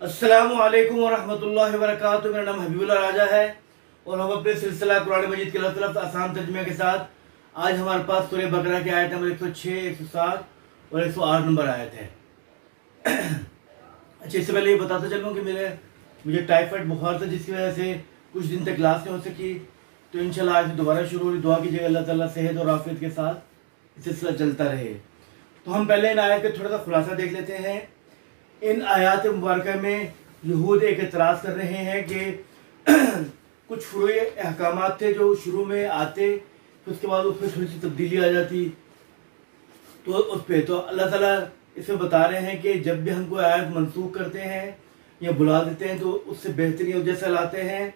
السلام علیکم ورحمۃ اللہ وبرکاتہ۔ میرا نام حبیب راجہ ہے اور ہم اپنے سلسلہ قرآن مجید کے لفظ آسان ترجمے کے ساتھ آج ہمارے پاس سورہ البقرہ کی آیت نمبر 106، 107 اور 108 نمبر آیت ہے۔ اچھا، اس سے پہلے یہ بتاتا چلوں کہ مجھے ٹائیفائڈ بخار تھا، جس کی وجہ سے کچھ دن تک کلاس نہیں ہو سکی، تو انشاءاللہ آج دوبارہ شروع ہوئی۔ دعا کیجیے گا اللہ تعالیٰ صحت اور عافیت کے ساتھ یہ سلسلہ چلتا رہے۔ تو ہم پہلے ان آیات کا تھوڑا سا خلاصہ دیکھ لیتے ہیں۔ ان آیات مبارکہ میں یہود ایک اعتراض کر رہے ہیں کہ کچھ فروعی احکامات تھے جو شروع میں آتے، پھر اس کے بعد اس میں تھوڑی سی تبدیلی آ جاتی، تو اللہ تعالیٰ اس میں بتا رہے ہیں کہ جب بھی ہم کوئی آیت منسوخ کرتے ہیں یا بلا دیتے ہیں تو اس سے بہترین اور جیسا لاتے ہیں۔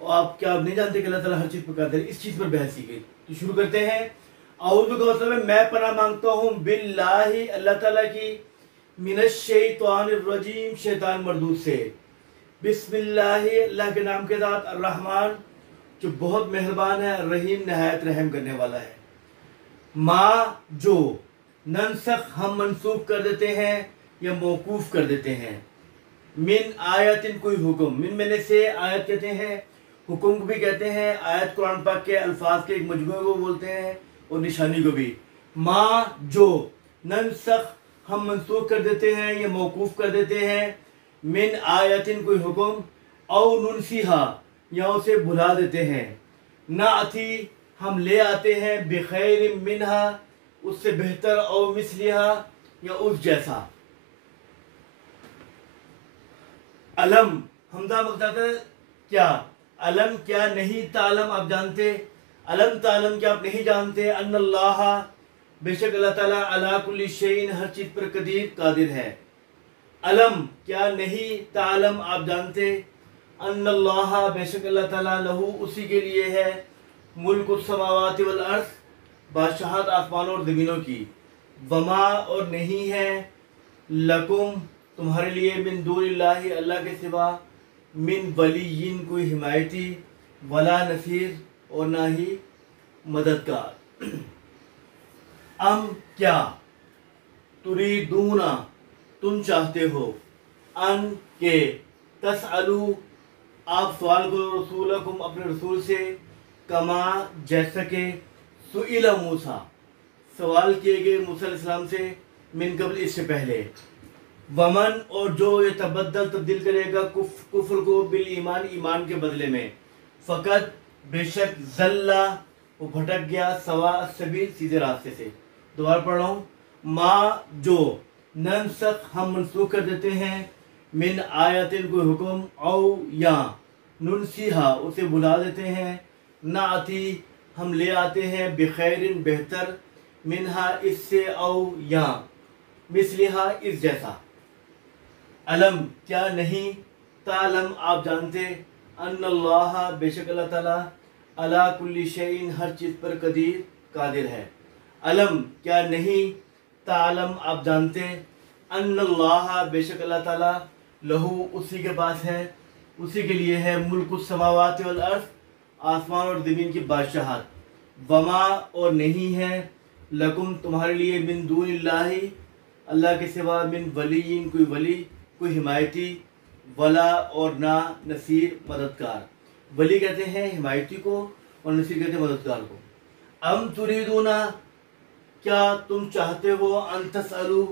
اور آپ کیا نہیں جانتے کہ اللہ تعالیٰ ہر چیز پر قادر ہے؟ اس چیز پر بحث کی گئی۔ تو شروع کرتے ہیں۔ اعوذ کا مطلب ہے میں پناہ مانگتا ہوں باللہ، اللہ تعالیٰ کی، من الشیطان الرجیم، شیطان مردود سے، بسم اللہ، اللہ کے نام کے ساتھ، الرحمن جو بہت مہربان ہے، الرحیم نہایت رحم کرنے والا ہے۔ ما جو، ننسخ ہم منسوخ کر دیتے ہیں یا موقوف کر دیتے ہیں، من آیت کوئی حکم، من میں سے آیت کہتے ہیں، حکم کو بھی کہتے ہیں۔ آیت قرآن پاک کے الفاظ کے ایک مجموعے کو بولتے ہیں اور نشانی کو بھی۔ ما جو، ننسخ ہم منسوخ کر دیتے ہیں یا موقوف کر دیتے ہیں، من آیتن کوئی حکم، او ننسیہا یا اسے بھلا دیتے ہیں، نعتی ہم لے آتے ہیں، بخیر منہا اس سے بہتر، او مثلیہا یا اس جیسا۔ علم حمزہ مقصد ہے کیا، علم کیا نہیں، تعلم آپ جانتے، علم تعلم کیا آپ نہیں جانتے، ان اللہ بے شک اللہ تعالیٰ علی کل شیء ہر چیز پر قادر ہے۔ علم کیا نہیں، تعلم آپ جانتے، ان اللہ بے شک اللہ تعالیٰ لہو اسی کے لیے ہے، ملک السماوات والارض بادشاہت آسمانوں اور زمینوں کی، وما اور نہیں ہے، لکم تمہارے لیے، من دون اللہ اللہ کے سوا، من ولی کوئی حمایتی، ولا نصیر اور نہ ہی مددگار۔ ام کیا، تریدون تم چاہتے ہو، ان کے، تسألو آپ سوال کرو، رسولکم اپنے رسول سے، کما جیسا کہ، سئل موسیٰ سوال کیے گئے موسیٰ علیہ السلام سے، من قبل اس سے پہلے، ومن اور جو یتبدل تبدیل کرے گا کفر کو بالایمان ایمان کے بدلے میں، فقط بے شک ضل وہ بھٹک گیا، سواء السبیل سیدھے راستے سے۔ دوبارہ پڑھ رہا ہوں، ما جو، ننسخ ہم منسوخ کر دیتے ہیں، من آیتن کوئی حکم، او یا ننسیہا اسے بھلا دیتے ہیں، نعتی ہم لے آتے ہیں، بخیرن بہتر، منہا اس سے، او یا مثلہا اس جیسا۔ علم کیا نہیں، تعلم آپ جانتے، ان اللہ بے شک اللہ تعالیٰ علی کل شیء ہر چیز پر قادر ہے۔ علم کیا نہیں، تعلم آپ جانتے، ان اللہ بے شک اللہ تعالیٰ لہو اسی کے پاس ہے، اسی کے لیے ہے، ملک السماوات والارض آسمان اور زمین کی بادشاہت، وما اور نہیں ہے، لکم تمہارے لیے، من دون اللہ اللہ کے سوا، من ولی کوئی کوئی حمایتی، ولا اور نہ نصیر مددگار۔ ولی کہتے ہیں حمایتی کو اور نصیر کہتے ہیں مددگار کو۔ ام تریدون کیا تم چاہتے ہو، ان تسألو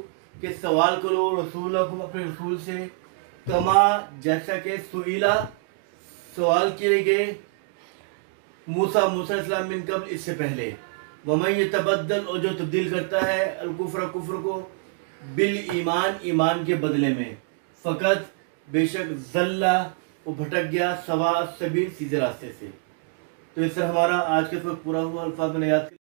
کہ سوال کرو، رسولکم اپنے رسول سے، کما جیسا کہ، سئیلا سوال کیے گئے، موسیٰ علیہ السلام من قبل اس سے پہلے، ومن یتبدل اور جو تبدیل کرتا ہے، الکفر کفر کو، بالایمان ایمان کے بدلے میں، فقط بے شک ضل وہ بھٹک گیا، سواء السبیل سیدھے راستے سے۔ تو اس طرح ہمارا آج کا وقت پورا ہوا۔ الفاظ میں نے یاد